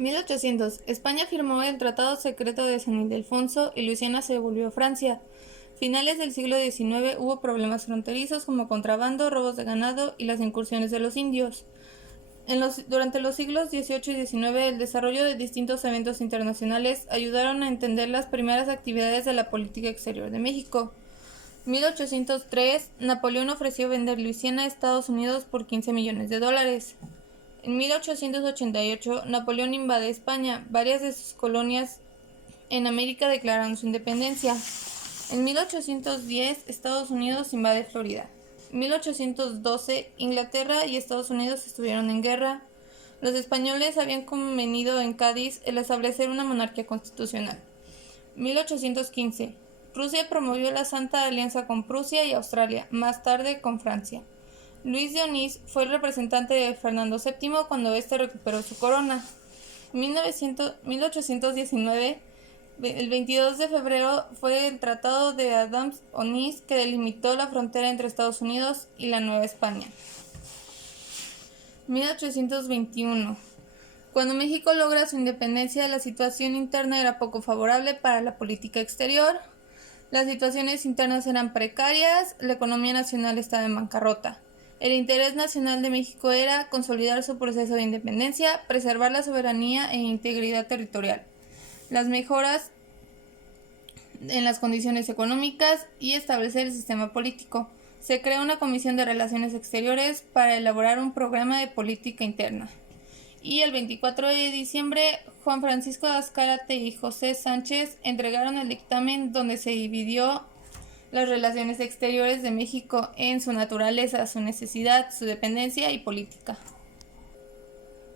1800. España firmó el Tratado Secreto de San Ildefonso y Luisiana se volvió a Francia. Finales del siglo XIX hubo problemas fronterizos como contrabando, robos de ganado y las incursiones de los indios. Durante los siglos XVIII y XIX, el desarrollo de distintos eventos internacionales ayudaron a entender las primeras actividades de la política exterior de México. 1803, Napoleón ofreció vender Luisiana a Estados Unidos por $15 millones. En 1888, Napoleón invade España. Varias de sus colonias en América declararon su independencia. En 1810, Estados Unidos invade Florida. En 1812, Inglaterra y Estados Unidos estuvieron en guerra. Los españoles habían convenido en Cádiz el establecer una monarquía constitucional. 1815, Rusia promovió la Santa Alianza con Prusia y Australia, más tarde con Francia. Luis de Onís fue el representante de Fernando VII cuando éste recuperó su corona. 1819, el 22 de febrero fue el Tratado de Adams-Onís que delimitó la frontera entre Estados Unidos y la Nueva España. 1821. Cuando México logra su independencia, la situación interna era poco favorable para la política exterior. Las situaciones internas eran precarias, la economía nacional estaba en bancarrota. El interés nacional de México era consolidar su proceso de independencia, preservar la soberanía e integridad territorial, las mejoras en las condiciones económicas y establecer el sistema político. Se creó una comisión de relaciones exteriores para elaborar un programa de política interna. Y el 24 de diciembre, Juan Francisco de Azcárate y José Sánchez entregaron el dictamen donde se dividió las relaciones exteriores de México en su naturaleza, su necesidad, su dependencia y política.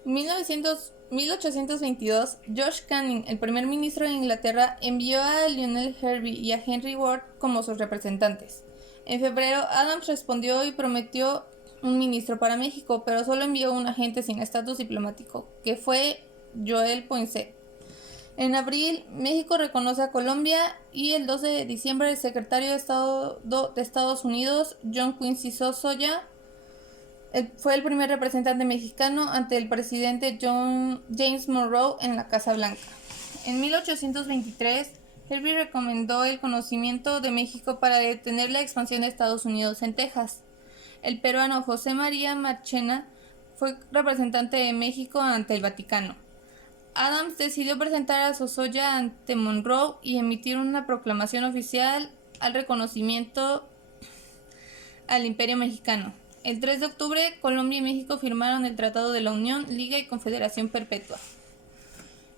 1822, George Canning, el primer ministro de Inglaterra, envió a Lionel Hervey y a Henry Ward como sus representantes. En febrero, Adams respondió y prometió un ministro para México, pero solo envió un agente sin estatus diplomático, que fue Joel Poinsett. En abril, México reconoce a Colombia y el 12 de diciembre el secretario de Estado de Estados Unidos, John Quincy Lozoya, fue el primer representante mexicano ante el presidente James Monroe en la Casa Blanca. En 1823, Hervey recomendó el conocimiento de México para detener la expansión de Estados Unidos en Texas. El peruano José María Marchena fue representante de México ante el Vaticano. Adams decidió presentar a Lozoya ante Monroe y emitir una proclamación oficial al reconocimiento al Imperio Mexicano. El 3 de octubre, Colombia y México firmaron el Tratado de la Unión, Liga y Confederación Perpetua.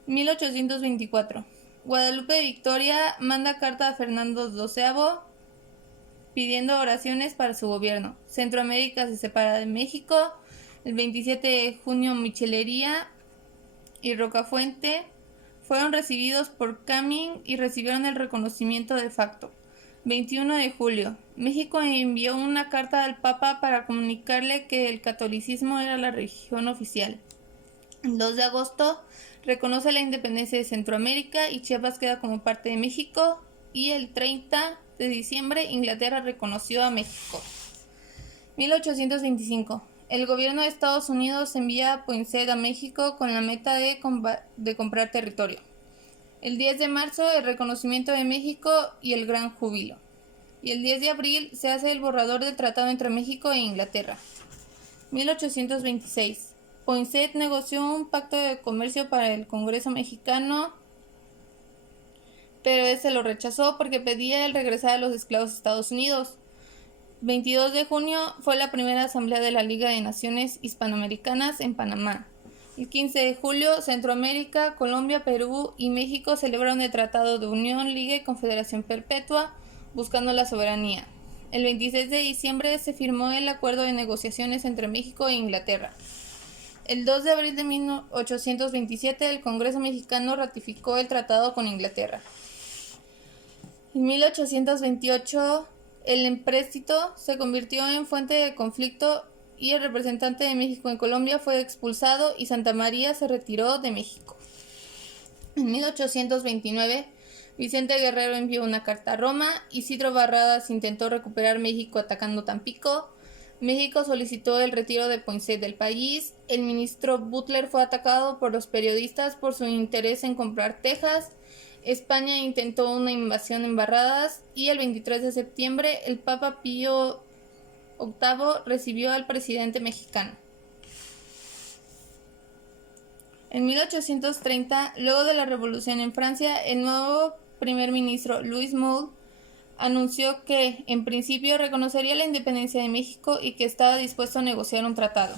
1824. Guadalupe Victoria manda carta a Fernando XII pidiendo oraciones para su gobierno. Centroamérica se separa de México. El 27 de junio, Michelería y Rocafuerte fueron recibidos por Canning y recibieron el reconocimiento de facto. 21 de julio, México envió una carta al Papa para comunicarle que el catolicismo era la religión oficial. El 2 de agosto, reconoce la independencia de Centroamérica y Chiapas queda como parte de México. Y el 30 de diciembre, Inglaterra reconoció a México. 1825. El gobierno de Estados Unidos envía a Poinsett a México con la meta de comprar territorio. El 10 de marzo, el reconocimiento de México y el Gran Júbilo. Y el 10 de abril se hace el borrador del tratado entre México e Inglaterra. 1826. Poinsett negoció un pacto de comercio para el Congreso mexicano, pero ese lo rechazó porque pedía el regresar a los esclavos a Estados Unidos. 22 de junio fue la primera asamblea de la Liga de Naciones Hispanoamericanas en Panamá. El 15 de julio, Centroamérica, Colombia, Perú y México celebraron el Tratado de Unión, Liga y Confederación Perpetua, buscando la soberanía. El 26 de diciembre se firmó el acuerdo de negociaciones entre México e Inglaterra. El 2 de abril de 1827, el Congreso mexicano ratificó el tratado con Inglaterra. En 1828, el empréstito se convirtió en fuente de conflicto y el representante de México en Colombia fue expulsado y Santa María se retiró de México. En 1829, Vicente Guerrero envió una carta a Roma, Isidro Barradas intentó recuperar México atacando Tampico, México solicitó el retiro de Poinsett del país. El ministro Butler fue atacado por los periodistas por su interés en comprar Texas. España intentó una invasión en Barradas y el 23 de septiembre el Papa Pío VIII recibió al presidente mexicano. En 1830, luego de la revolución en Francia, el nuevo primer ministro Louis Moule anunció que, en principio, reconocería la independencia de México y que estaba dispuesto a negociar un tratado.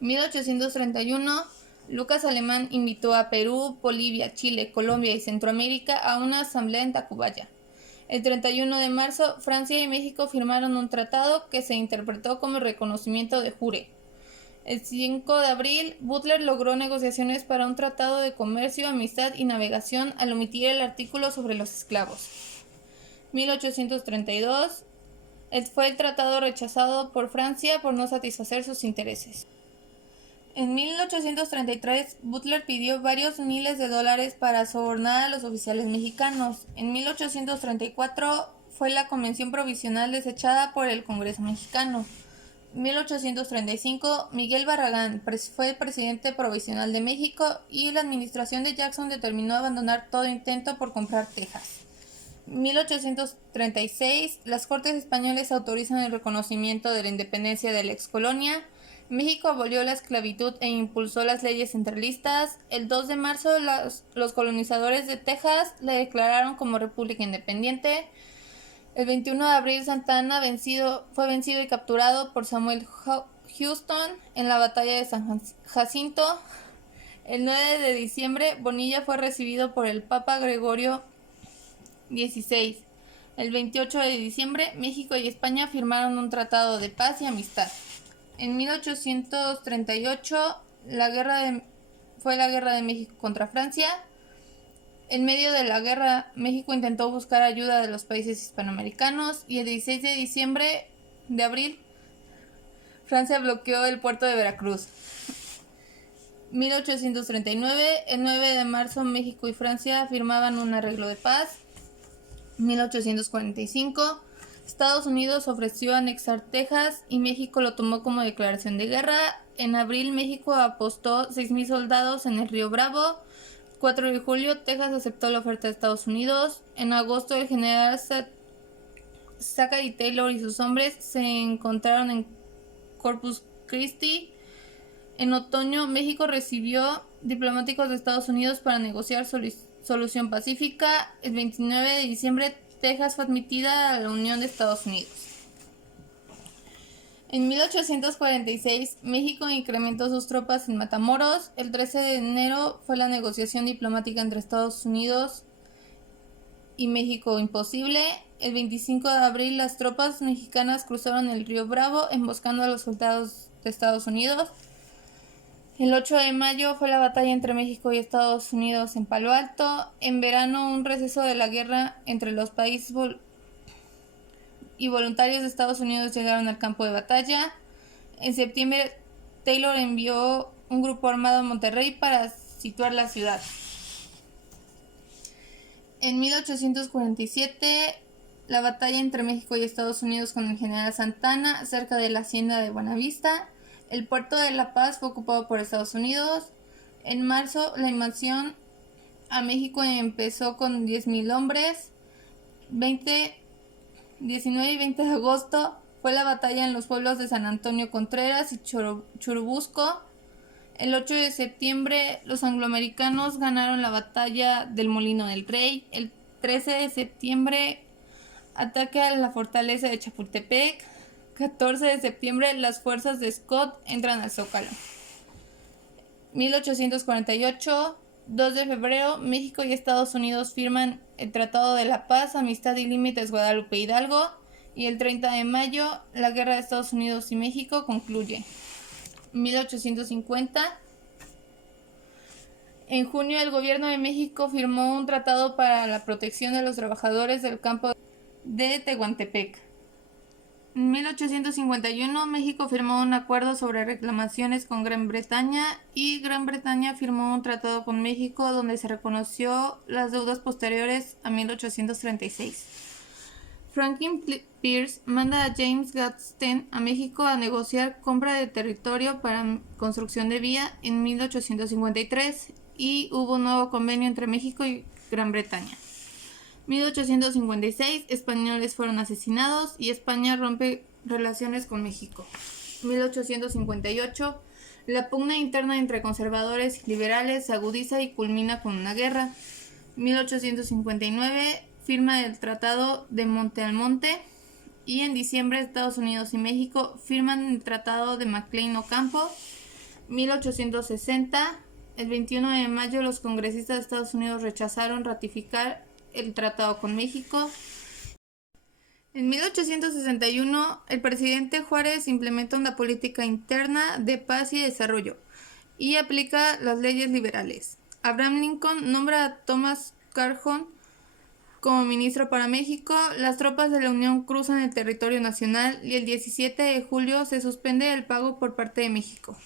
En 1831, Lucas Alemán invitó a Perú, Bolivia, Chile, Colombia y Centroamérica a una asamblea en Tacubaya. El 31 de marzo, Francia y México firmaron un tratado que se interpretó como reconocimiento de jure. El 5 de abril, Butler logró negociaciones para un tratado de comercio, amistad y navegación al omitir el artículo sobre los esclavos. 1832 fue el tratado rechazado por Francia por no satisfacer sus intereses. En 1833, Butler pidió varios miles de dólares para sobornar a los oficiales mexicanos. En 1834 fue la convención provisional desechada por el Congreso mexicano. En 1835, Miguel Barragán fue presidente provisional de México y la administración de Jackson determinó abandonar todo intento por comprar Texas. En 1836, las Cortes españolas autorizan el reconocimiento de la independencia de la excolonia. México abolió la esclavitud e impulsó las leyes centralistas. El 2 de marzo, los colonizadores de Texas la declararon como república independiente. El 21 de abril, Santa Anna fue vencido y capturado por Samuel Houston en la batalla de San Jacinto. El 9 de diciembre, Bonilla fue recibido por el Papa Gregorio XVI. El 28 de diciembre, México y España firmaron un tratado de paz y amistad. En 1838, fue la guerra de México contra Francia. En medio de la guerra, México intentó buscar ayuda de los países hispanoamericanos y el 16 de abril, Francia bloqueó el puerto de Veracruz. 1839, el 9 de marzo, México y Francia firmaban un arreglo de paz. 1845, Estados Unidos ofreció anexar Texas y México lo tomó como declaración de guerra. En abril, México apostó 6,000 soldados en el río Bravo. 4 de julio, Texas aceptó la oferta de Estados Unidos. En agosto, el general Zachary Taylor y sus hombres se encontraron en Corpus Christi. En otoño, México recibió diplomáticos de Estados Unidos para negociar solución pacífica. El 29 de diciembre, Texas fue admitida a la Unión de Estados Unidos. En 1846, México incrementó sus tropas en Matamoros. El 13 de enero fue la negociación diplomática entre Estados Unidos y México imposible. El 25 de abril, las tropas mexicanas cruzaron el río Bravo emboscando a los soldados de Estados Unidos. El 8 de mayo fue la batalla entre México y Estados Unidos en Palo Alto. En verano, un receso de la guerra entre los países y voluntarios de Estados Unidos llegaron al campo de batalla. En septiembre, Taylor envió un grupo armado a Monterrey para situar la ciudad. En 1847, la batalla entre México y Estados Unidos con el general Santa Anna cerca de la hacienda de Buenavista. El puerto de La Paz fue ocupado por Estados Unidos. En marzo, la invasión a México empezó con 10,000 hombres. 19 y 20 de agosto fue la batalla en los pueblos de San Antonio Contreras y Churubusco. El 8 de septiembre, los angloamericanos ganaron la batalla del Molino del Rey. El 13 de septiembre, ataque a la fortaleza de Chapultepec. 14 de septiembre, las fuerzas de Scott entran al Zócalo. 1848, 2 de febrero, México y Estados Unidos firman el Tratado de la Paz, Amistad y Límites Guadalupe Hidalgo. Y el 30 de mayo, la Guerra de Estados Unidos y México concluye. 1850, en junio, el gobierno de México firmó un tratado para la protección de los trabajadores del campo de Tehuantepec. En 1851, México firmó un acuerdo sobre reclamaciones con Gran Bretaña y Gran Bretaña firmó un tratado con México donde se reconoció las deudas posteriores a 1836. Franklin Pierce manda a James Gadsden a México a negociar compra de territorio para construcción de vía en 1853 y hubo un nuevo convenio entre México y Gran Bretaña. 1856, españoles fueron asesinados y España rompe relaciones con México. 1858, la pugna interna entre conservadores y liberales se agudiza y culmina con una guerra. 1859, firma del Tratado de Monte Almonte, y en diciembre Estados Unidos y México firman el Tratado de Maclean Ocampo. 1860, el 21 de mayo los congresistas de Estados Unidos rechazaron ratificar el tratado con México. En 1861, el presidente Juárez implementa una política interna de paz y desarrollo y aplica las leyes liberales. Abraham Lincoln nombra a Thomas Calhoun como ministro para México. Las tropas de la Unión cruzan el territorio nacional y el 17 de julio se suspende el pago por parte de México.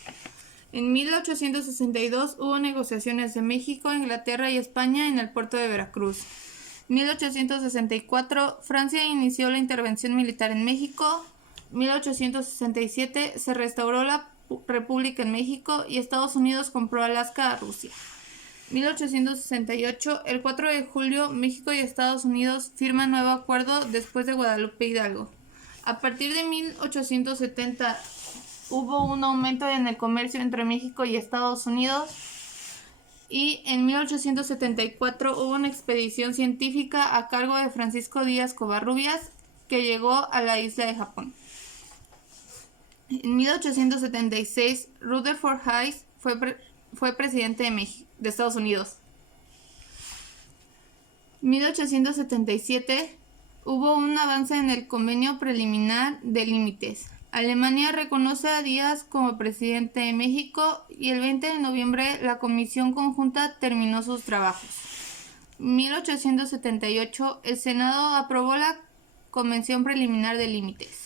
En 1862 hubo negociaciones de México, Inglaterra y España en el puerto de Veracruz. 1864, Francia inició la intervención militar en México. 1867, se restauró la República en México y Estados Unidos compró Alaska a Rusia. 1868, el 4 de julio, México y Estados Unidos firman nuevo acuerdo después de Guadalupe Hidalgo. A partir de 1870 hubo un aumento en el comercio entre México y Estados Unidos y en 1874 hubo una expedición científica a cargo de Francisco Díaz Covarrubias que llegó a la isla de Japón. En 1876, Rutherford Hayes fue presidente de Estados Unidos. 1877 hubo un avance en el convenio preliminar de límites. Alemania reconoce a Díaz como presidente de México y el 20 de noviembre la Comisión Conjunta terminó sus trabajos. 1878 el Senado aprobó la Convención Preliminar de Límites.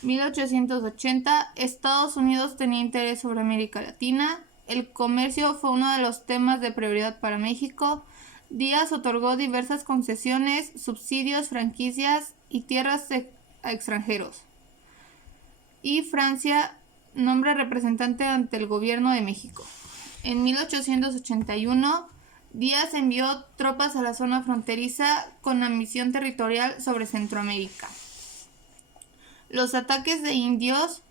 1880 Estados Unidos tenía interés sobre América Latina. El comercio fue uno de los temas de prioridad para México. Díaz otorgó diversas concesiones, subsidios, franquicias y tierras a extranjeros. Y Francia nombra representante ante el gobierno de México. En 1881, Díaz envió tropas a la zona fronteriza con la misión territorial sobre Centroamérica. Los ataques de indios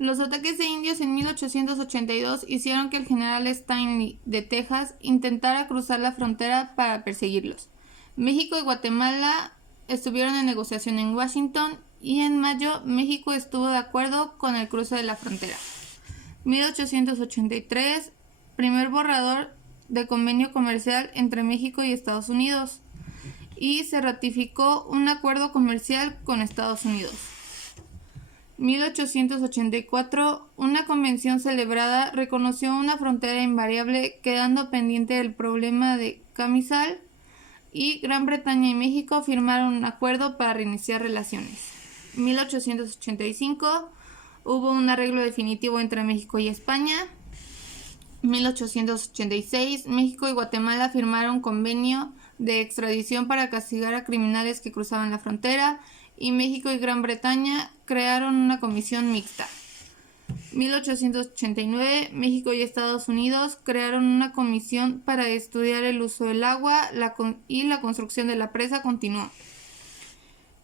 en 1882 hicieron que el general Stanley de Texas intentara cruzar la frontera para perseguirlos. México y Guatemala estuvieron en negociación en Washington y en mayo México estuvo de acuerdo con el cruce de la frontera. 1883, primer borrador de convenio comercial entre México y Estados Unidos, y se ratificó un acuerdo comercial con Estados Unidos. 1884, una convención celebrada reconoció una frontera invariable, quedando pendiente el problema de Camisal, y Gran Bretaña y México firmaron un acuerdo para reiniciar relaciones. 1885, hubo un arreglo definitivo entre México y España. 1886, México y Guatemala firmaron un convenio de extradición para castigar a criminales que cruzaban la frontera, y México y Gran Bretaña crearon una comisión mixta. 1889, México y Estados Unidos crearon una comisión para estudiar el uso del agua y la construcción de la presa continuó.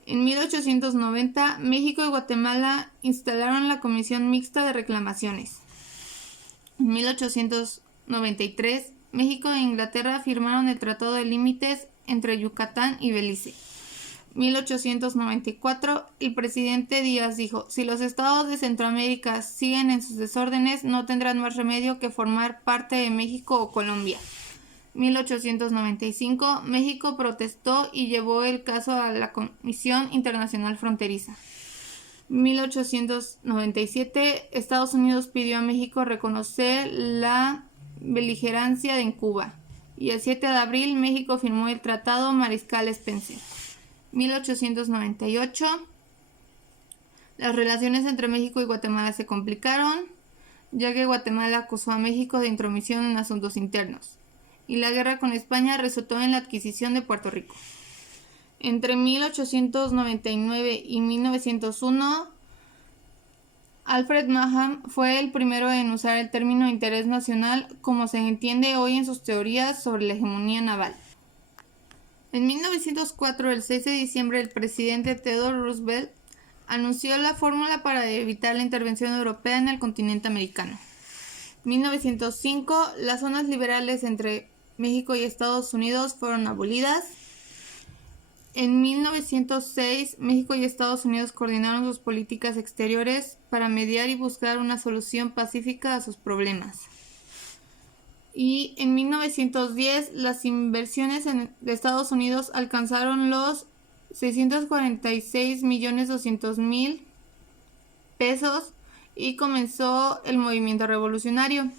En 1890, México y Guatemala instalaron la Comisión Mixta de Reclamaciones. En 1893, México e Inglaterra firmaron el Tratado de Límites entre Yucatán y Belice. 1894, el presidente Díaz dijo: si los estados de Centroamérica siguen en sus desórdenes, no tendrán más remedio que formar parte de México o Colombia. 1895, México protestó y llevó el caso a la Comisión Internacional Fronteriza. 1897, Estados Unidos pidió a México reconocer la beligerancia en Cuba, y el 7 de abril México firmó el Tratado Mariscal Spencer. 1898, las relaciones entre México y Guatemala se complicaron, ya que Guatemala acusó a México de intromisión en asuntos internos, y la guerra con España resultó en la adquisición de Puerto Rico. Entre 1899 y 1901, Alfred Maugham fue el primero en usar el término interés nacional como se entiende hoy en sus teorías sobre la hegemonía naval. En 1904, el 6 de diciembre, el presidente Theodore Roosevelt anunció la fórmula para evitar la intervención europea en el continente americano. 1905, las zonas liberales entre México y Estados Unidos fueron abolidas. En 1906, México y Estados Unidos coordinaron sus políticas exteriores para mediar y buscar una solución pacífica a sus problemas. Y en 1910, las inversiones de Estados Unidos alcanzaron los 646.200.000 pesos y comenzó el movimiento revolucionario.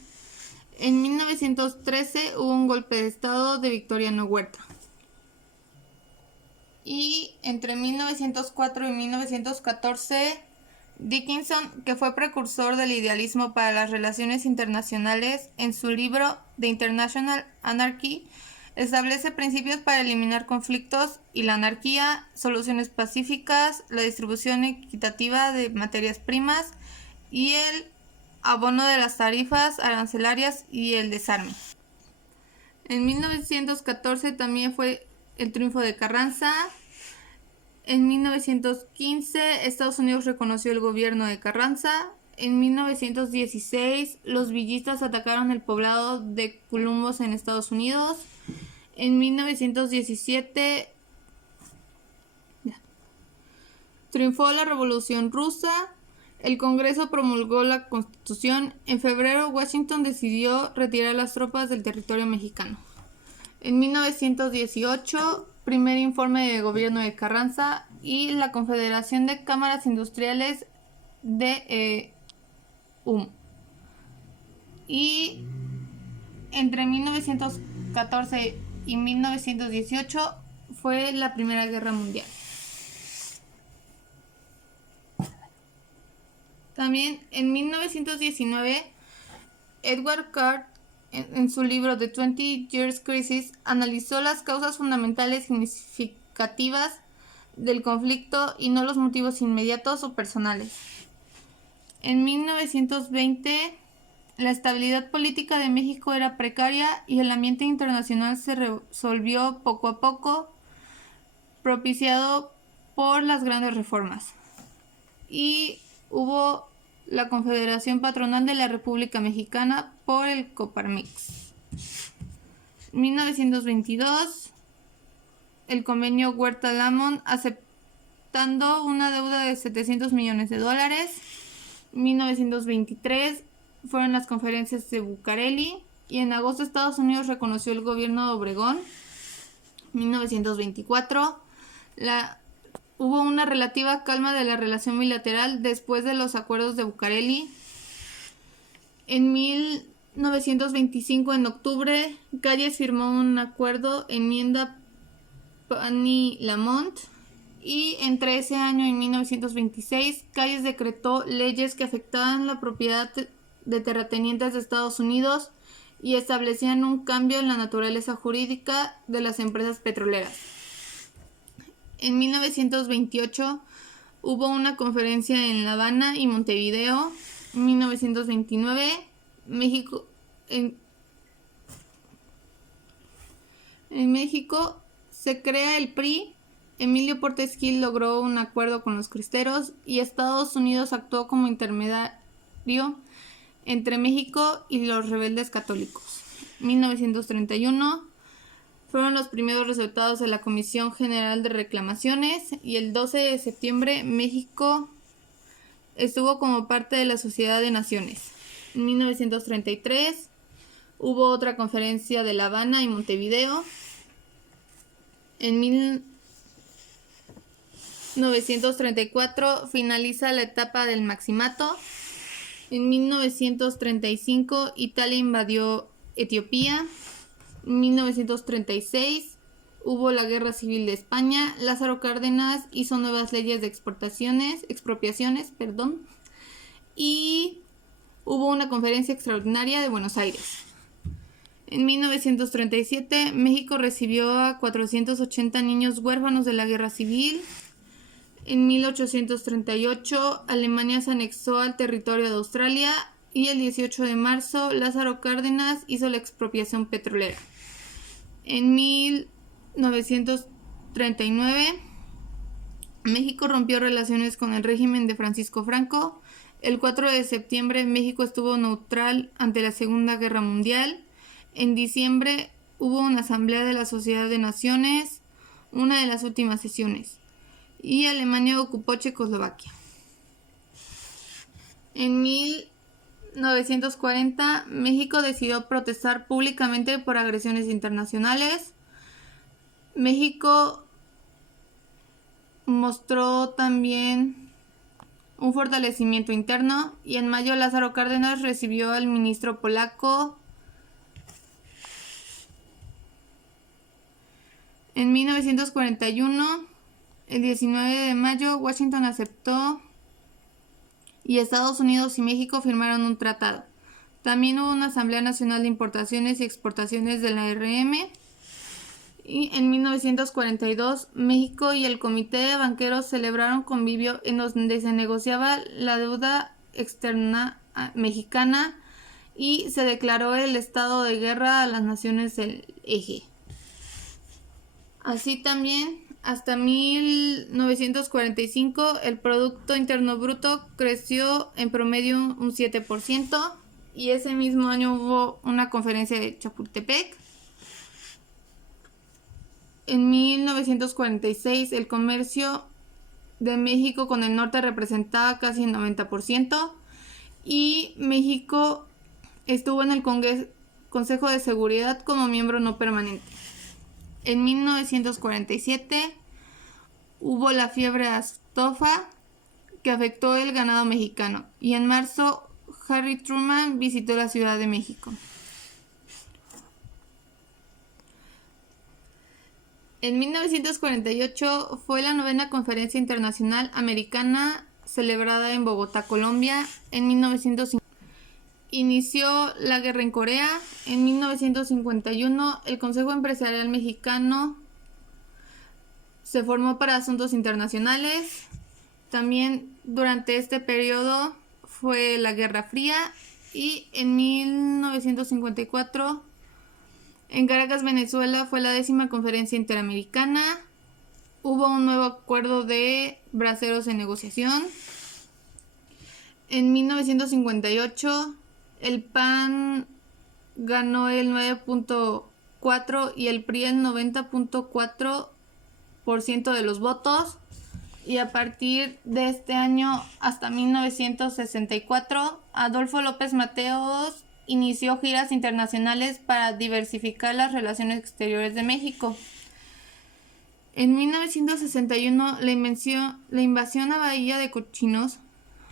En 1913 hubo un golpe de estado de Victoriano Huerta. Y entre 1904 y 1914, Dickinson, que fue precursor del idealismo para las relaciones internacionales, en su libro The International Anarchy, establece principios para eliminar conflictos y la anarquía, soluciones pacíficas, la distribución equitativa de materias primas y el abono de las tarifas arancelarias y el desarme. En 1914 también fue el triunfo de Carranza. En 1915, Estados Unidos reconoció el gobierno de Carranza. En 1916, los villistas atacaron el poblado de Columbus en Estados Unidos. En 1917, triunfó la Revolución Rusa. El Congreso promulgó la Constitución. En febrero, Washington decidió retirar las tropas del territorio mexicano. En 1918, primer informe de gobierno de Carranza y la Confederación de Cámaras Industriales de Y entre 1914 y 1918 fue la Primera Guerra Mundial. También en 1919, Edward Carr, en su libro The 20 Years Crisis, analizó las causas fundamentales significativas del conflicto y no los motivos inmediatos o personales. En 1920, la estabilidad política de México era precaria y el ambiente internacional se resolvió poco a poco, propiciado por las grandes reformas. Y hubo la Confederación Patronal de la República Mexicana por el Coparmex. 1922, el convenio Huerta-Lamont aceptando una deuda de $700 millones. 1923 fueron las conferencias de Bucareli y en agosto Estados Unidos reconoció el gobierno de Obregón. 1924, hubo una relativa calma de la relación bilateral después de los acuerdos de Bucareli. En 1925, en octubre, Calles firmó un acuerdo, enmienda Pani-Lamont, y entre ese año y 1926, Calles decretó leyes que afectaban la propiedad de terratenientes de Estados Unidos y establecían un cambio en la naturaleza jurídica de las empresas petroleras. En 1928 hubo una conferencia en La Habana y Montevideo. En 1929, en México se crea el PRI. Emilio Portes Gil logró un acuerdo con los cristeros y Estados Unidos actuó como intermediario entre México y los rebeldes católicos. 1931 fueron los primeros resultados de la Comisión General de Reclamaciones y el 12 de septiembre México estuvo como parte de la Sociedad de Naciones. En 1933 hubo otra conferencia de La Habana y Montevideo. En 1934 finaliza la etapa del Maximato. En 1935 Italia invadió Etiopía. En 1936 hubo la Guerra Civil de España. Lázaro Cárdenas hizo nuevas leyes de expropiaciones, y hubo una conferencia extraordinaria de Buenos Aires. En 1937, México recibió a 480 niños huérfanos de la Guerra Civil. En 1838, Alemania se anexó al territorio de Australia y el 18 de marzo, Lázaro Cárdenas hizo la expropiación petrolera. En 1939, México rompió relaciones con el régimen de Francisco Franco. El 4 de septiembre, México estuvo neutral ante la Segunda Guerra Mundial. En diciembre hubo una asamblea de la Sociedad de Naciones, una de las últimas sesiones, y Alemania ocupó Checoslovaquia. En 1940, México decidió protestar públicamente por agresiones internacionales. México mostró también un fortalecimiento interno y en mayo Lázaro Cárdenas recibió al ministro polaco. En 1941, el 19 de mayo, Washington aceptó y Estados Unidos y México firmaron un tratado. También hubo una Asamblea Nacional de Importaciones y Exportaciones de la ARM. Y en 1942, México y el Comité de Banqueros celebraron convivio en donde se negociaba la deuda externa mexicana y se declaró el estado de guerra a las naciones del eje. Así también, hasta 1945, el Producto Interno Bruto creció en promedio un 7%, y ese mismo año hubo una conferencia de Chapultepec. En 1946, el comercio de México con el norte representaba casi el 90%, y México estuvo en el Consejo de Seguridad como miembro no permanente. En 1947 hubo la fiebre astofa que afectó el ganado mexicano, y en marzo Harry Truman visitó la Ciudad de México. En 1948 fue la 9ª Conferencia Internacional Americana celebrada en Bogotá, Colombia. En 1950 inició la guerra en Corea. En 1951 el Consejo Empresarial Mexicano se formó para asuntos internacionales. También durante este periodo fue la Guerra Fría, y en 1954 en Caracas, Venezuela, fue la 10ª Conferencia Interamericana. Hubo un nuevo acuerdo de braceros en negociación. En 1958 el PAN ganó el 9.4% y el PRI el 90.4% de los votos. Y a partir de este año hasta 1964, Adolfo López Mateos inició giras internacionales para diversificar las relaciones exteriores de México. En 1961, la invasión a Bahía de Cochinos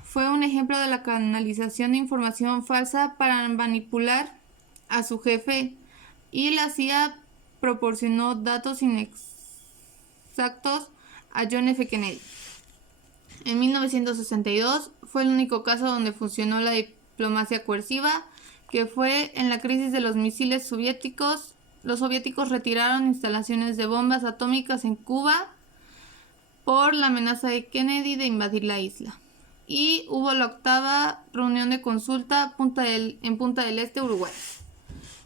fue un ejemplo de la canalización de información falsa para manipular a su jefe, y la CIA proporcionó datos inexactos a John F. Kennedy. En 1962 fue el único caso donde funcionó la diplomacia coerciva, que fue en la crisis de los misiles soviéticos. Los soviéticos retiraron instalaciones de bombas atómicas en Cuba por la amenaza de Kennedy de invadir la isla. Y hubo la 8ª reunión de consulta en Punta del Este, Uruguay.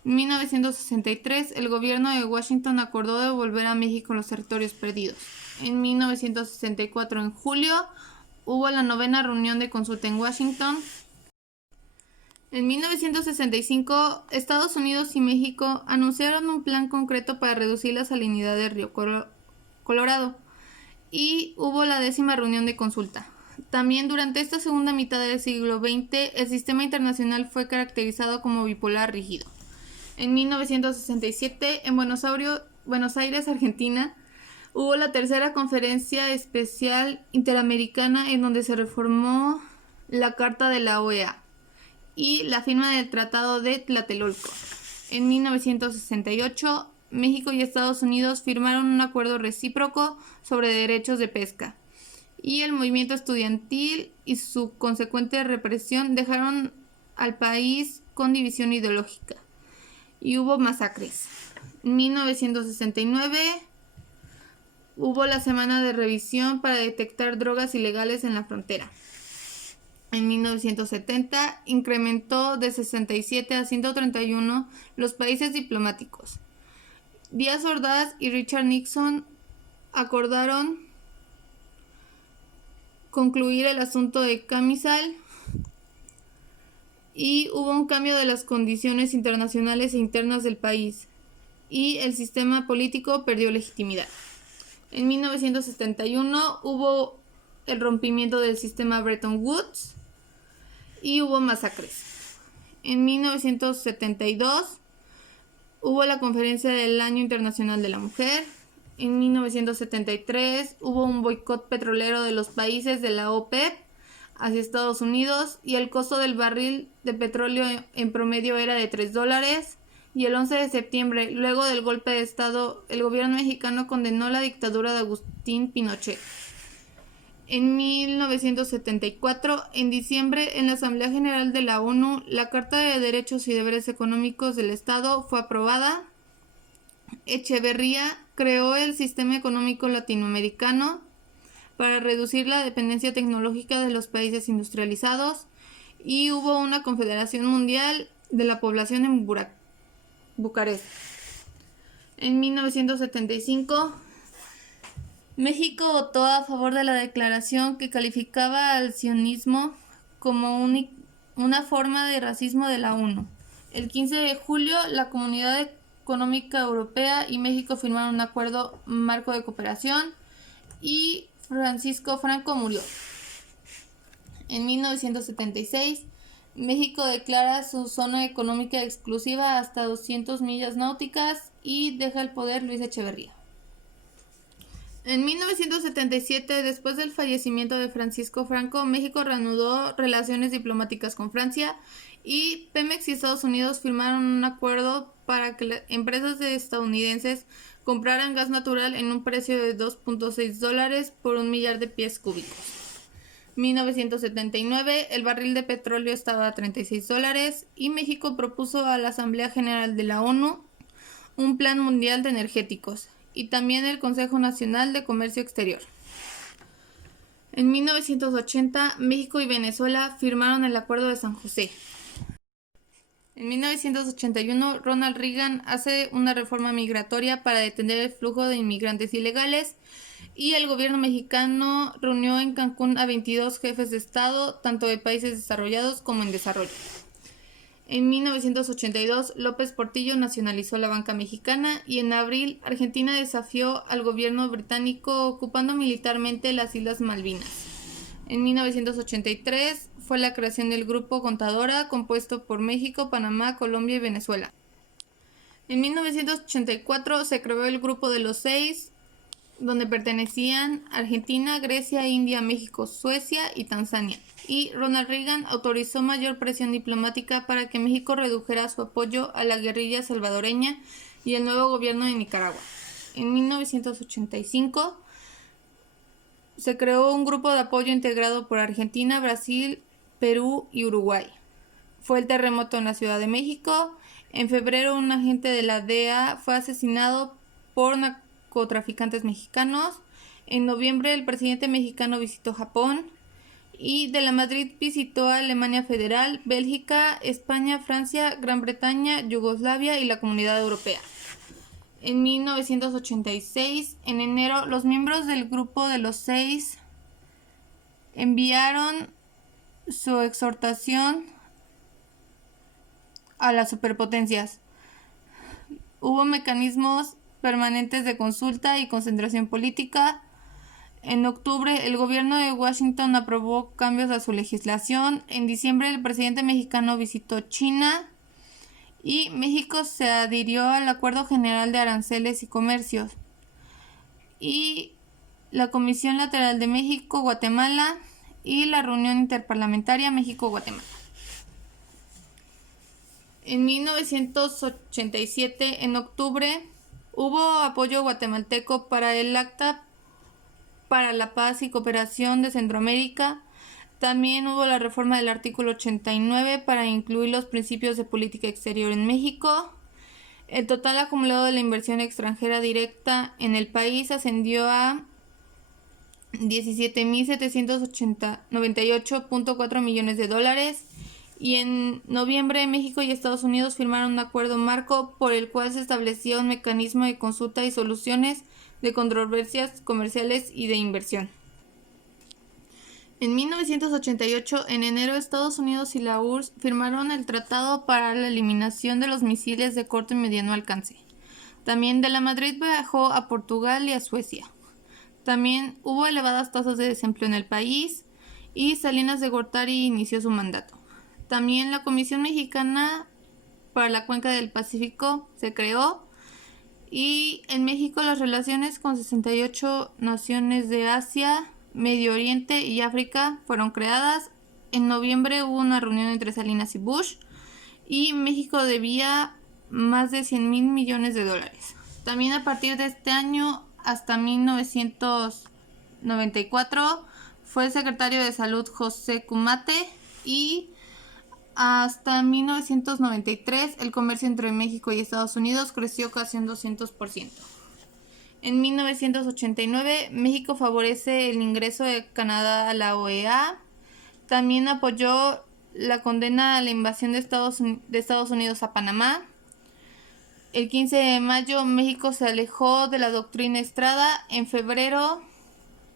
En 1963, el gobierno de Washington acordó devolver a México los territorios perdidos. En 1964, en julio, hubo la 9ª reunión de consulta en Washington. En 1965, Estados Unidos y México anunciaron un plan concreto para reducir la salinidad del río Colorado, y hubo la 10ª reunión de consulta. También durante esta segunda mitad del siglo XX, el sistema internacional fue caracterizado como bipolar rígido. En 1967, en Buenos Aires, Argentina, hubo la 3ª Conferencia Especial Interamericana, en donde se reformó la Carta de la OEA y la firma del Tratado de Tlatelolco. En 1968, México y Estados Unidos firmaron un acuerdo recíproco sobre derechos de pesca, y el movimiento estudiantil y su consecuente represión dejaron al país con división ideológica. y hubo masacres. En 1969 hubo la semana de revisión para detectar drogas ilegales en la frontera. En 1970 incrementó de 67 a 131 los países diplomáticos. Díaz Ordaz y Richard Nixon acordaron concluir el asunto de Camisal y hubo un cambio de las condiciones internacionales e internas del país y el sistema político perdió legitimidad. En 1971 hubo el rompimiento del sistema Bretton Woods y hubo masacres. En 1972 hubo la Conferencia del Año Internacional de la Mujer. En 1973 hubo un boicot petrolero de los países de la OPEP hacia Estados Unidos y el costo del barril de petróleo en promedio era de $3. Y el 11 de septiembre, luego del golpe de Estado, el gobierno mexicano condenó la dictadura de Agustín Pinochet. En 1974, en diciembre, en la Asamblea General de la ONU, la Carta de Derechos y Deberes Económicos del Estado fue aprobada. Echeverría creó el Sistema Económico Latinoamericano para reducir la dependencia tecnológica de los países industrializados y hubo una Confederación Mundial de la Población en Bucarest. En 1975, México votó a favor de la declaración que calificaba al sionismo como una forma de racismo de la ONU. El 15 de julio, la Comunidad Económica Europea y México firmaron un acuerdo marco de cooperación y Francisco Franco murió. En 1976, México declara su zona económica exclusiva hasta 200 millas náuticas y deja el poder Luis Echeverría. En 1977, después del fallecimiento de Francisco Franco, México reanudó relaciones diplomáticas con Francia y Pemex y Estados Unidos firmaron un acuerdo para que las empresas estadounidenses compraran gas natural en un precio de $2.6 por 1 millar de pies cúbicos. 1979, el barril de petróleo estaba a $36 y México propuso a la Asamblea General de la ONU un plan mundial de energéticos y también el Consejo Nacional de Comercio Exterior. En 1980, México y Venezuela firmaron el Acuerdo de San José. En 1981, Ronald Reagan hace una reforma migratoria para detener el flujo de inmigrantes ilegales y el gobierno mexicano reunió en Cancún a 22 jefes de Estado, tanto de países desarrollados como en desarrollo. En 1982, López Portillo nacionalizó la banca mexicana y en abril, Argentina desafió al gobierno británico ocupando militarmente las Islas Malvinas. En 1983 fue la creación del Grupo Contadora, compuesto por México, Panamá, Colombia y Venezuela. En 1984 se creó el Grupo de los Seis, donde pertenecían Argentina, Grecia, India, México, Suecia y Tanzania. Y Ronald Reagan autorizó mayor presión diplomática para que México redujera su apoyo a la guerrilla salvadoreña y el nuevo gobierno de Nicaragua. En 1985 se creó un grupo de apoyo integrado por Argentina, Brasil, Perú y Uruguay. Fue el terremoto en la Ciudad de México. En febrero, un agente de la DEA fue asesinado por narcotraficantes mexicanos. En noviembre, el presidente mexicano visitó Japón. Y de la Madrid visitó a Alemania Federal, Bélgica, España, Francia, Gran Bretaña, Yugoslavia y la Comunidad Europea. En 1986, en enero, los miembros del Grupo de los Seis enviaron su exhortación a las superpotencias. Hubo mecanismos permanentes de consulta y concentración política. En octubre, el gobierno de Washington aprobó cambios a su legislación. En diciembre, el presidente mexicano visitó China y México se adhirió al Acuerdo General de Aranceles y Comercios. Y la Comisión Lateral de México-Guatemala y la Reunión Interparlamentaria México-Guatemala. En 1987, en octubre, hubo apoyo guatemalteco para el Acta para la Paz y Cooperación de Centroamérica. También hubo la reforma del artículo 89 para incluir los principios de política exterior en México. El total acumulado de la inversión extranjera directa en el país ascendió a 17.798.4 millones de dólares, y en noviembre México y Estados Unidos firmaron un acuerdo marco por el cual se establecía un mecanismo de consulta y soluciones de controversias comerciales y de inversión. En 1988, en enero, Estados Unidos y la URSS firmaron el Tratado para la Eliminación de los Misiles de Corto y Mediano Alcance. También de la Madrid viajó a Portugal y a Suecia. También hubo elevadas tasas de desempleo en el país y Salinas de Gortari inició su mandato. También la Comisión Mexicana para la Cuenca del Pacífico se creó, y en México las relaciones con 68 naciones de Asia, Medio Oriente y África fueron creadas. En noviembre hubo una reunión entre Salinas y Bush y México debía más de 100,000 millones de dólares. También a partir de este año hasta 1994 fue el secretario de Salud José Cumate, y hasta 1993 el comercio entre México y Estados Unidos creció casi un 200%. En 1989 México favorece el ingreso de Canadá a la OEA. También apoyó la condena a la invasión de Estados Unidos a Panamá. El 15 de mayo México se alejó de la doctrina Estrada. En febrero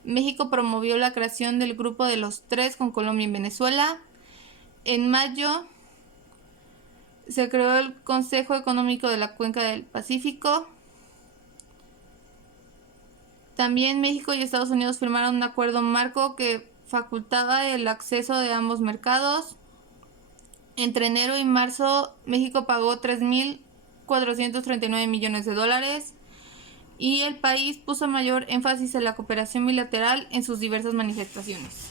México promovió la creación del Grupo de los Tres con Colombia y Venezuela. En mayo se creó el Consejo Económico de la Cuenca del Pacífico. También México y Estados Unidos firmaron un acuerdo marco que facultaba el acceso de ambos mercados. Entre enero y marzo México pagó 3.439 millones de dólares, y el país puso mayor énfasis en la cooperación bilateral en sus diversas manifestaciones.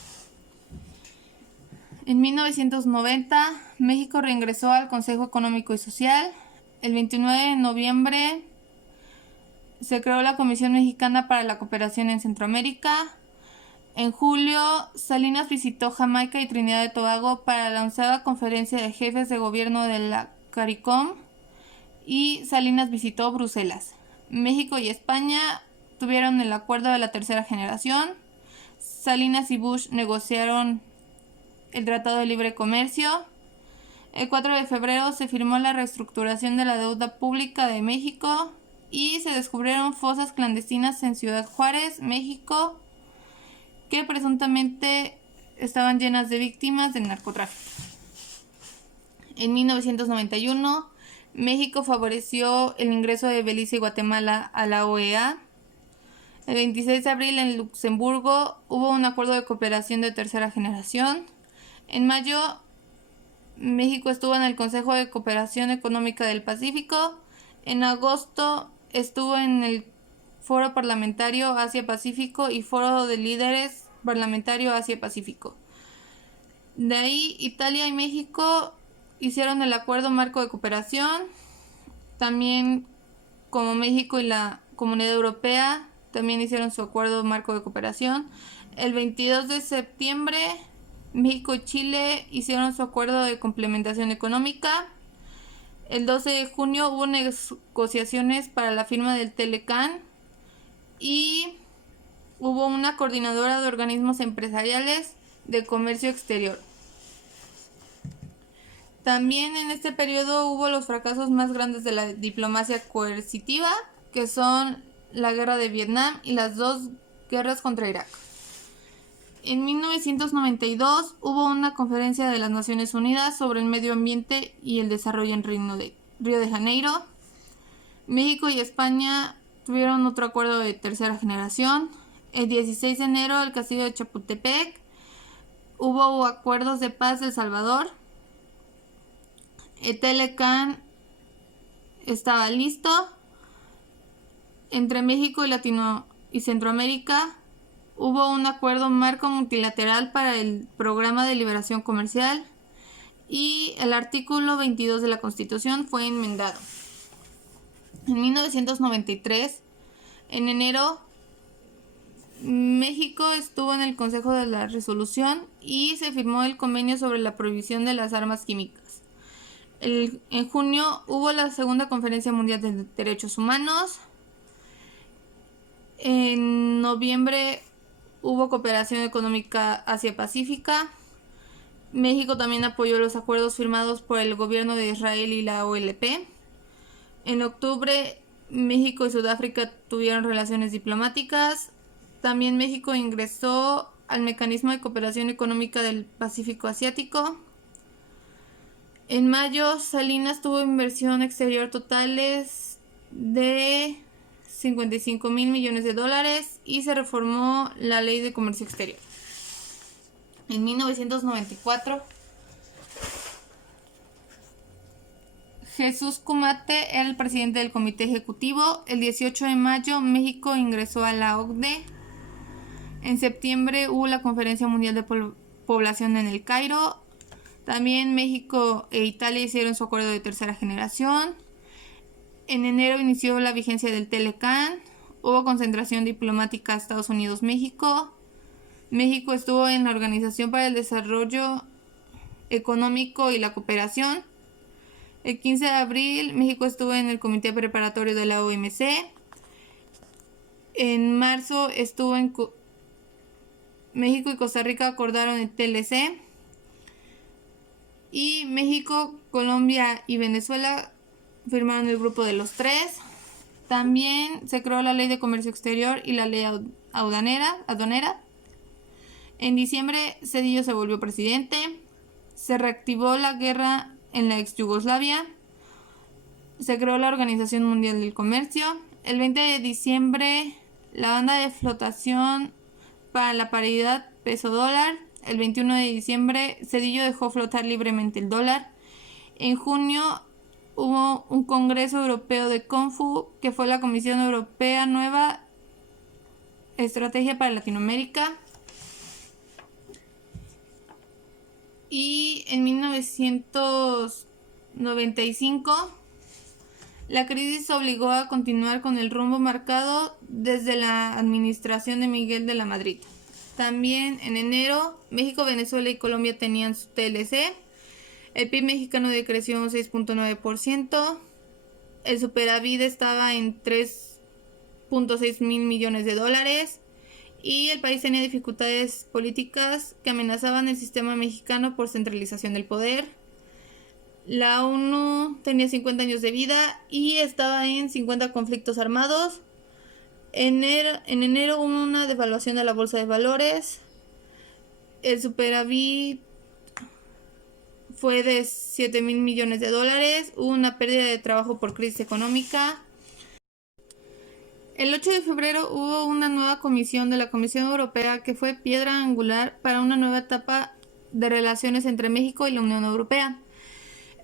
En 1990, México reingresó al Consejo Económico y Social. El 29 de noviembre se creó la Comisión Mexicana para la Cooperación en Centroamérica. En julio, Salinas visitó Jamaica y Trinidad y Tobago para la 11ª Conferencia de Jefes de Gobierno de la CARICOM, y Salinas visitó Bruselas. México y España tuvieron el acuerdo de la tercera generación. Salinas y Bush negociaron el Tratado de Libre Comercio. El 4 de febrero se firmó la reestructuración de la deuda pública de México y se descubrieron fosas clandestinas en Ciudad Juárez, México, que presuntamente estaban llenas de víctimas del narcotráfico. En 1991, México favoreció el ingreso de Belice y Guatemala a la OEA. El 26 de abril en Luxemburgo hubo un acuerdo de cooperación de tercera generación. En mayo, México estuvo en el Consejo de Cooperación Económica del Pacífico. En agosto estuvo en el Foro Parlamentario Asia-Pacífico y Foro de Líderes Parlamentario Asia-Pacífico. De ahí, Italia y México hicieron el Acuerdo Marco de Cooperación. También, como México y la Comunidad Europea, también hicieron su Acuerdo Marco de Cooperación. El 22 de septiembre, México y Chile hicieron su acuerdo de complementación económica. El 12 de junio hubo negociaciones para la firma del Telecan y hubo una coordinadora de organismos empresariales de comercio exterior. También en este periodo hubo los fracasos más grandes de la diplomacia coercitiva, que son la guerra de Vietnam y las dos guerras contra Irak. En 1992 hubo una conferencia de las Naciones Unidas sobre el medio ambiente y el desarrollo en Río de Janeiro. México y España tuvieron otro acuerdo de tercera generación. El 16 de enero, el castillo de Chapultepec. Hubo acuerdos de paz de El Salvador. El Telecan estaba listo. Entre México y Centroamérica hubo un acuerdo marco multilateral para el programa de liberación comercial y el artículo 22 de la Constitución fue enmendado. En 1993, en enero, México estuvo en el Consejo de la Resolución y se firmó el convenio sobre la prohibición de las armas químicas. En junio hubo la segunda Conferencia Mundial de Derechos Humanos. En noviembre hubo cooperación económica Asia-Pacífica. México también apoyó los acuerdos firmados por el gobierno de Israel y la OLP. En octubre, México y Sudáfrica tuvieron relaciones diplomáticas. También México ingresó al Mecanismo de Cooperación Económica del Pacífico Asiático. En mayo, Salinas tuvo inversión exterior totales de 55,000 millones de dólares y se reformó la Ley de Comercio Exterior. En 1994, Jesús Kumate era el presidente del Comité Ejecutivo. El 18 de mayo, México ingresó a la OCDE. En septiembre hubo la Conferencia Mundial de Población en el Cairo. También México e Italia hicieron su acuerdo de tercera generación. En enero inició la vigencia del Telecán. Hubo concentración diplomática Estados Unidos-México. México estuvo en la Organización para el Desarrollo Económico y la Cooperación. El 15 de abril, México estuvo en el Comité Preparatorio de la OMC. En marzo estuvo en México y Costa Rica acordaron el TLC. Y México, Colombia y Venezuela firmaron el grupo de los 3. También se creó la Ley de Comercio Exterior y la Ley aduanera. En diciembre, Zedillo se volvió presidente. Se reactivó la guerra en la ex Yugoslavia. Se creó la Organización Mundial del Comercio. El 20 de diciembre, la banda de flotación para la paridad peso-dólar. El 21 de diciembre, Zedillo dejó flotar libremente el dólar. En junio hubo un Congreso Europeo de CONFU, que fue la Comisión Europea Nueva Estrategia para Latinoamérica. Y en 1995, la crisis obligó a continuar con el rumbo marcado desde la administración de Miguel de la Madrid. También en enero, México, Venezuela y Colombia tenían su TLC. El PIB mexicano decreció un 6.9%. El superávit estaba en 3.6 mil millones de dólares. Y el país tenía dificultades políticas que amenazaban el sistema mexicano por centralización del poder. La ONU tenía 50 años de vida y estaba en 50 conflictos armados. En enero hubo una devaluación de la bolsa de valores. El superávit fue de 7 mil millones de dólares. Hubo una pérdida de trabajo por crisis económica. El 8 de febrero hubo una nueva comisión de la Comisión Europea que fue piedra angular para una nueva etapa de relaciones entre México y la Unión Europea.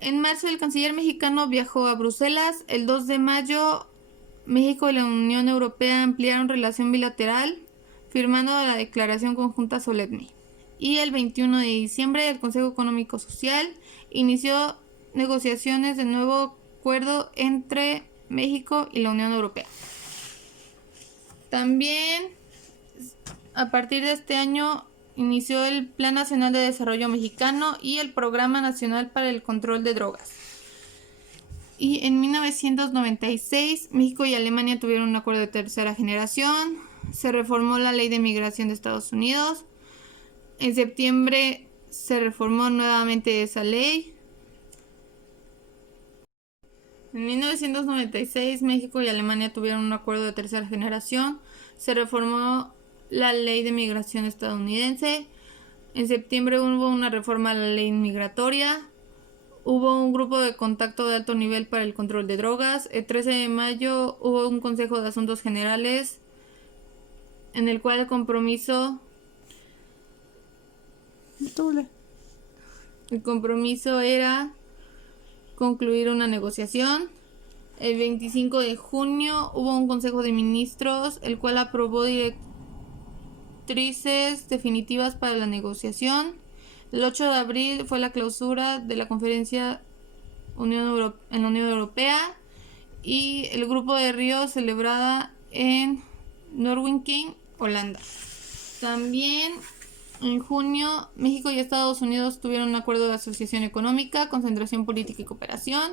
En marzo, el canciller mexicano viajó a Bruselas. El 2 de mayo, México y la Unión Europea ampliaron relación bilateral, firmando la Declaración Conjunta Solemne. Y el 21 de diciembre, el Consejo Económico Social inició negociaciones de nuevo acuerdo entre México y la Unión Europea. También, a partir de este año, inició el Plan Nacional de Desarrollo Mexicano y el Programa Nacional para el Control de Drogas. Y en 1996, México y Alemania tuvieron un acuerdo de tercera generación. Se reformó la Ley de Migración de Estados Unidos. En septiembre se reformó nuevamente esa ley. En 1996, México y Alemania tuvieron un acuerdo de tercera generación. Se reformó la Ley de Migración estadounidense. En septiembre hubo una reforma a la ley migratoria. Hubo un grupo de contacto de alto nivel para el control de drogas. El 13 de mayo hubo un Consejo de Asuntos Generales en el cual el compromiso era concluir una negociación. El 25 de junio hubo un Consejo de Ministros, el cual aprobó directrices definitivas para la negociación. El 8 de abril fue la clausura de la conferencia en la Unión Europea y el Grupo de Río celebrada en Nijmegen, Holanda. También En junio, México y Estados Unidos tuvieron un acuerdo de asociación económica, concentración política y cooperación.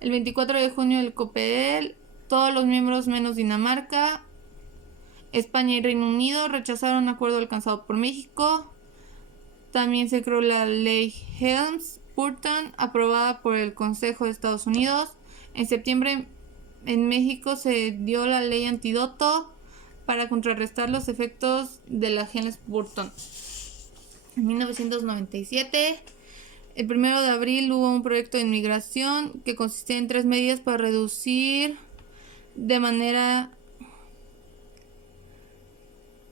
El 24 de junio, el COPEEL, todos los miembros menos Dinamarca, España y Reino Unido rechazaron un acuerdo alcanzado por México. También se creó la ley Helms-Burton, aprobada por el Consejo de Estados Unidos. En septiembre, en México se dio la ley antídoto para contrarrestar los efectos de la Helms-Burton. En 1997, el 1 de abril, hubo un proyecto de inmigración que consistía en 3 medidas para reducir de manera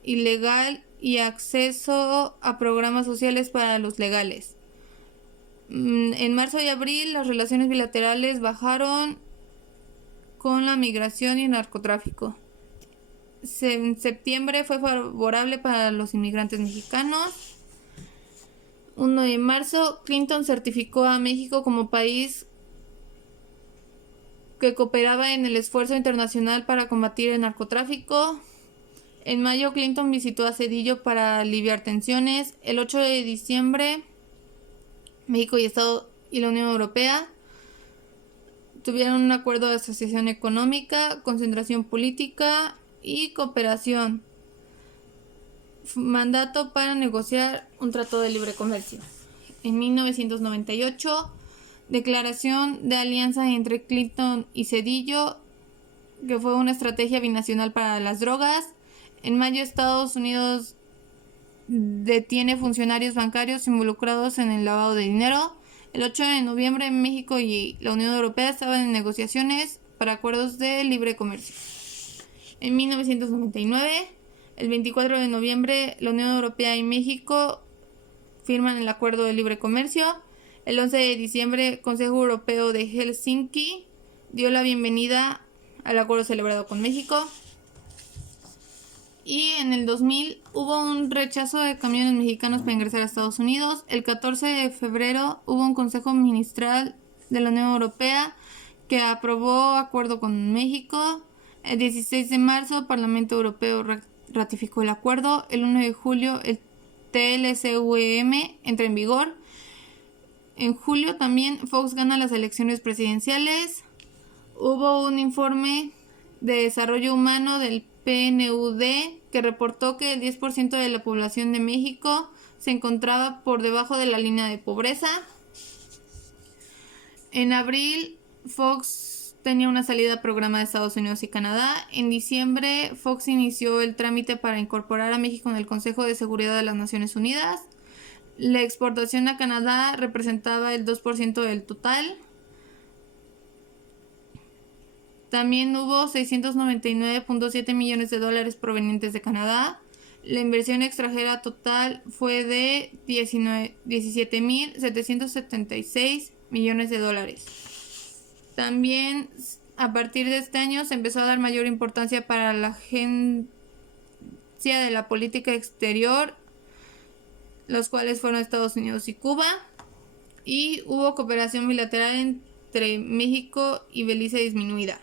ilegal y acceso a programas sociales para los legales. En marzo y abril, las relaciones bilaterales bajaron con la migración y el narcotráfico. En septiembre fue favorable para los inmigrantes mexicanos. 1 de marzo, Clinton certificó a México como país que cooperaba en el esfuerzo internacional para combatir el narcotráfico. En mayo, Clinton visitó a Zedillo para aliviar tensiones. El 8 de diciembre, México y la Unión Europea tuvieron un acuerdo de asociación económica, concentración política y cooperación. Mandato para negociar un tratado de libre comercio. En 1998, declaración de alianza entre Clinton y Zedillo, que fue una estrategia binacional para las drogas. En mayo, Estados Unidos detiene funcionarios bancarios involucrados en el lavado de dinero. El 8 de noviembre, México y la Unión Europea estaban en negociaciones para acuerdos de libre comercio. En 1999, el 24 de noviembre, la Unión Europea y México firman el acuerdo de libre comercio. El 11 de diciembre, el Consejo Europeo de Helsinki dio la bienvenida al acuerdo celebrado con México. Y en el 2000 hubo un rechazo de camiones mexicanos para ingresar a Estados Unidos. El 14 de febrero hubo un consejo ministerial de la Unión Europea que aprobó acuerdo con México. El 16 de marzo el Parlamento Europeo ratificó el acuerdo. El 1 de julio el TLCVM entra en vigor. En julio también Fox gana las elecciones presidenciales. Hubo un informe de desarrollo humano del PNUD que reportó que el 10% de la población de México se encontraba por debajo de la línea de pobreza. En abril, Fox tenía una salida programada de Estados Unidos y Canadá. En diciembre, Fox inició el trámite para incorporar a México en el Consejo de Seguridad de las Naciones Unidas. La exportación a Canadá representaba el 2% del total. También hubo $699.7 millones provenientes de Canadá. La inversión extranjera total fue de $17.776 millones. También a partir de este año se empezó a dar mayor importancia para la agencia de la política exterior, los cuales fueron Estados Unidos y Cuba, y hubo cooperación bilateral entre México y Belice disminuida.